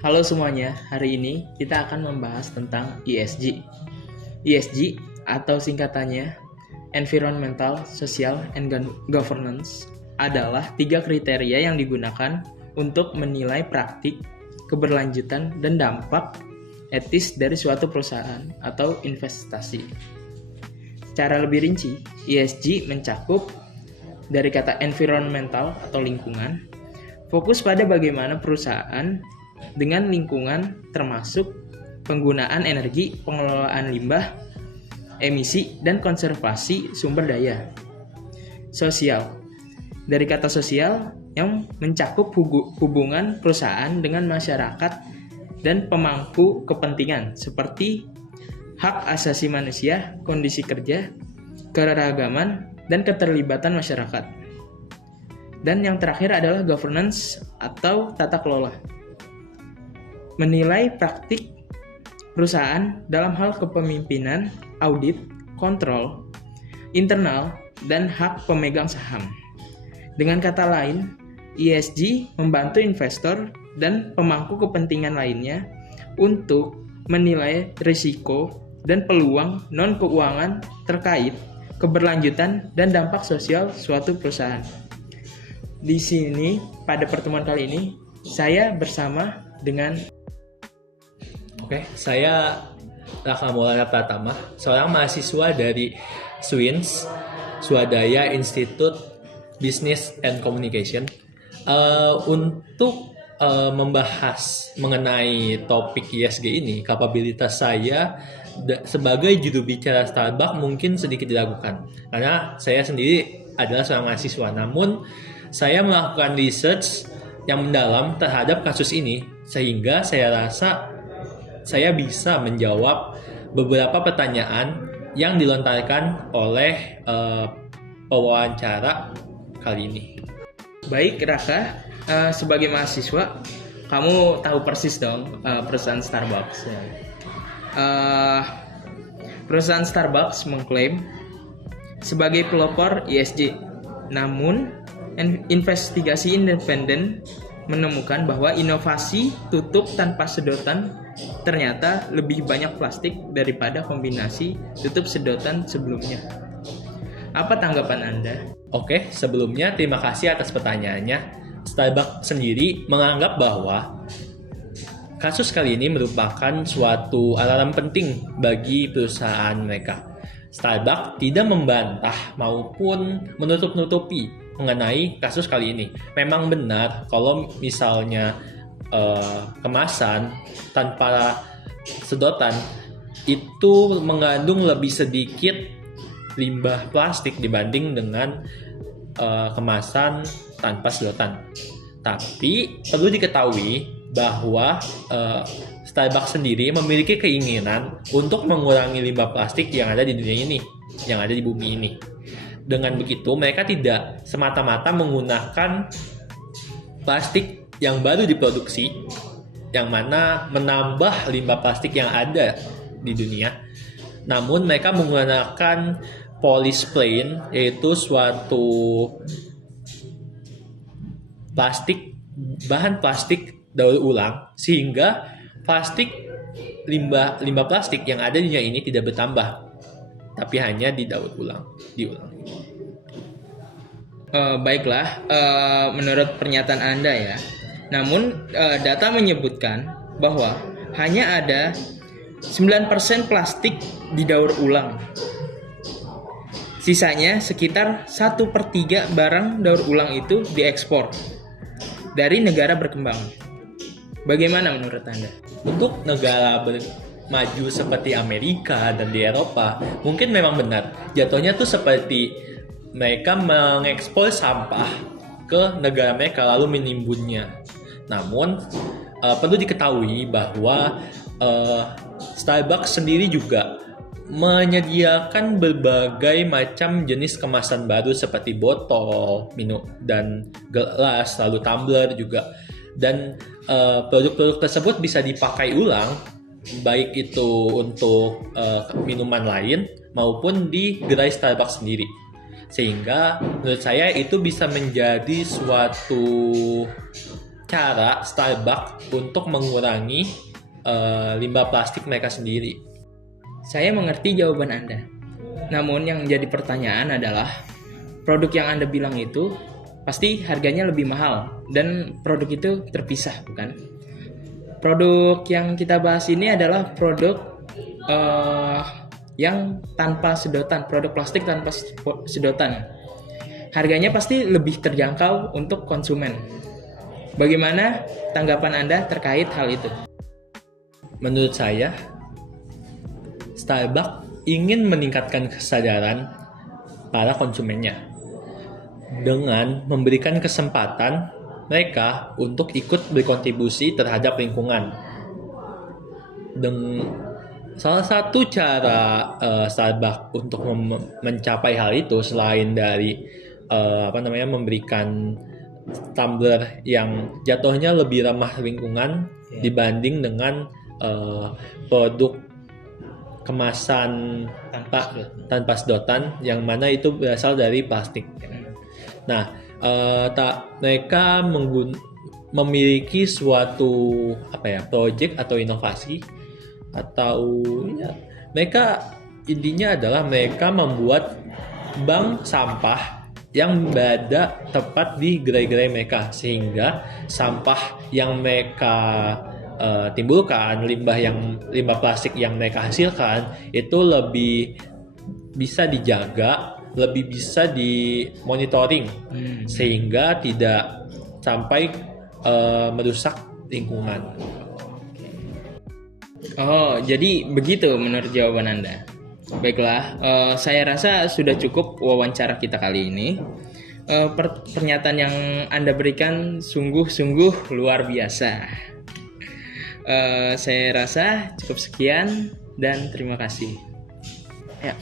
Halo semuanya, hari ini kita akan membahas tentang ESG. ESG atau singkatannya Environmental, Social, and Governance adalah 3 kriteria yang digunakan untuk menilai praktik, keberlanjutan, dan dampak etis dari suatu perusahaan atau investasi. Secara lebih rinci, ESG mencakup dari kata environmental atau lingkungan, fokus pada bagaimana perusahaan dengan lingkungan termasuk penggunaan energi, pengelolaan limbah, emisi, dan konservasi sumber daya. Sosial, dari kata sosial yang mencakup hubungan perusahaan dengan masyarakat dan pemangku kepentingan seperti hak asasi manusia, kondisi kerja, keragaman, dan keterlibatan masyarakat. Dan yang terakhir adalah governance atau tata kelola. Menilai praktik perusahaan dalam hal kepemimpinan, audit, kontrol, internal, dan hak pemegang saham. Dengan kata lain, ESG membantu investor dan pemangku kepentingan lainnya untuk menilai risiko dan peluang non-keuangan terkait keberlanjutan dan dampak sosial suatu perusahaan. Di sini, pada pertemuan kali ini, saya bersama dengan Saya Raka Maulana Pratama, seorang mahasiswa dari SWINS, Swadaya Institute Business and Communication. Untuk membahas mengenai topik ESG ini, kapabilitas saya sebagai juru bicara Starbucks mungkin sedikit diragukan, karena saya sendiri adalah seorang mahasiswa. Namun, saya melakukan research yang mendalam terhadap kasus ini, sehingga saya rasa saya bisa menjawab beberapa pertanyaan yang dilontarkan oleh pewawancara kali ini. Baik Raka, sebagai mahasiswa, kamu tahu persis dong perusahaan Starbucks. Perusahaan Starbucks mengklaim sebagai pelopor ESG. Namun, investigasi independen menemukan bahwa inovasi tutup tanpa sedotan ternyata lebih banyak plastik daripada kombinasi tutup sedotan sebelumnya. Apa tanggapan Anda? Sebelumnya terima kasih atas pertanyaannya. Starbucks sendiri menganggap bahwa kasus kali ini merupakan suatu alarm penting bagi perusahaan mereka. Starbucks tidak membantah maupun menutup-nutupi mengenai kasus kali ini. Memang benar kalau misalnya kemasan tanpa sedotan itu mengandung lebih sedikit limbah plastik dibanding dengan kemasan tanpa sedotan. Tapi perlu diketahui bahwa Starbucks sendiri memiliki keinginan untuk mengurangi limbah plastik yang ada di dunia ini, yang ada di bumi ini. Dengan begitu, mereka tidak semata-mata menggunakan plastik yang baru diproduksi, yang mana menambah limbah plastik yang ada di dunia. Namun mereka menggunakan polysplen, yaitu suatu bahan plastik daur ulang, sehingga limbah plastik yang ada di dunia ini tidak bertambah, tapi hanya didaur ulang. Baiklah, menurut pernyataan Anda ya. Namun, data menyebutkan bahwa hanya ada 9% plastik didaur ulang. Sisanya sekitar 1/3 barang daur ulang itu diekspor dari negara berkembang. Bagaimana menurut Anda? Untuk negara maju seperti Amerika dan di Eropa, mungkin memang benar. Jatuhnya tuh seperti mereka mengekspor sampah ke negara mereka lalu menimbunnya. Namun perlu diketahui bahwa Starbucks sendiri juga menyediakan berbagai macam jenis kemasan baru seperti botol, minum, dan gelas, lalu tumbler juga. Dan produk-produk tersebut bisa dipakai ulang, baik itu untuk minuman lain maupun di gerai Starbucks sendiri. Sehingga menurut saya itu bisa menjadi suatu cara Starbucks untuk mengurangi limbah plastik mereka sendiri? Saya mengerti jawaban Anda. Namun yang jadi pertanyaan adalah, produk yang Anda bilang itu pasti harganya lebih mahal dan produk itu terpisah, bukan? Produk yang kita bahas ini adalah produk yang tanpa sedotan, produk plastik tanpa sedotan. Harganya pasti lebih terjangkau untuk konsumen. Bagaimana tanggapan Anda terkait hal itu? Menurut saya, Starbucks ingin meningkatkan kesadaran para konsumennya dengan memberikan kesempatan mereka untuk ikut berkontribusi terhadap lingkungan. Salah satu cara Starbucks untuk mencapai hal itu selain dari memberikan tumbler yang jatuhnya lebih ramah lingkungan dibanding dengan produk kemasan tanpa sedotan yang mana itu berasal dari plastik. Nah, mereka memiliki suatu project atau inovasi atau mereka intinya adalah mereka membuat bank sampah yang berada tepat di gerai-gerai mereka, sehingga sampah yang mereka timbulkan, limbah plastik yang mereka hasilkan itu lebih bisa dijaga, lebih bisa dimonitoring, sehingga tidak sampai merusak lingkungan. Oh, jadi begitu menurut jawaban Anda. Baiklah, saya rasa sudah cukup wawancara kita kali ini. Pernyataan yang Anda berikan sungguh-sungguh luar biasa. Saya rasa cukup sekian dan terima kasih. Ya.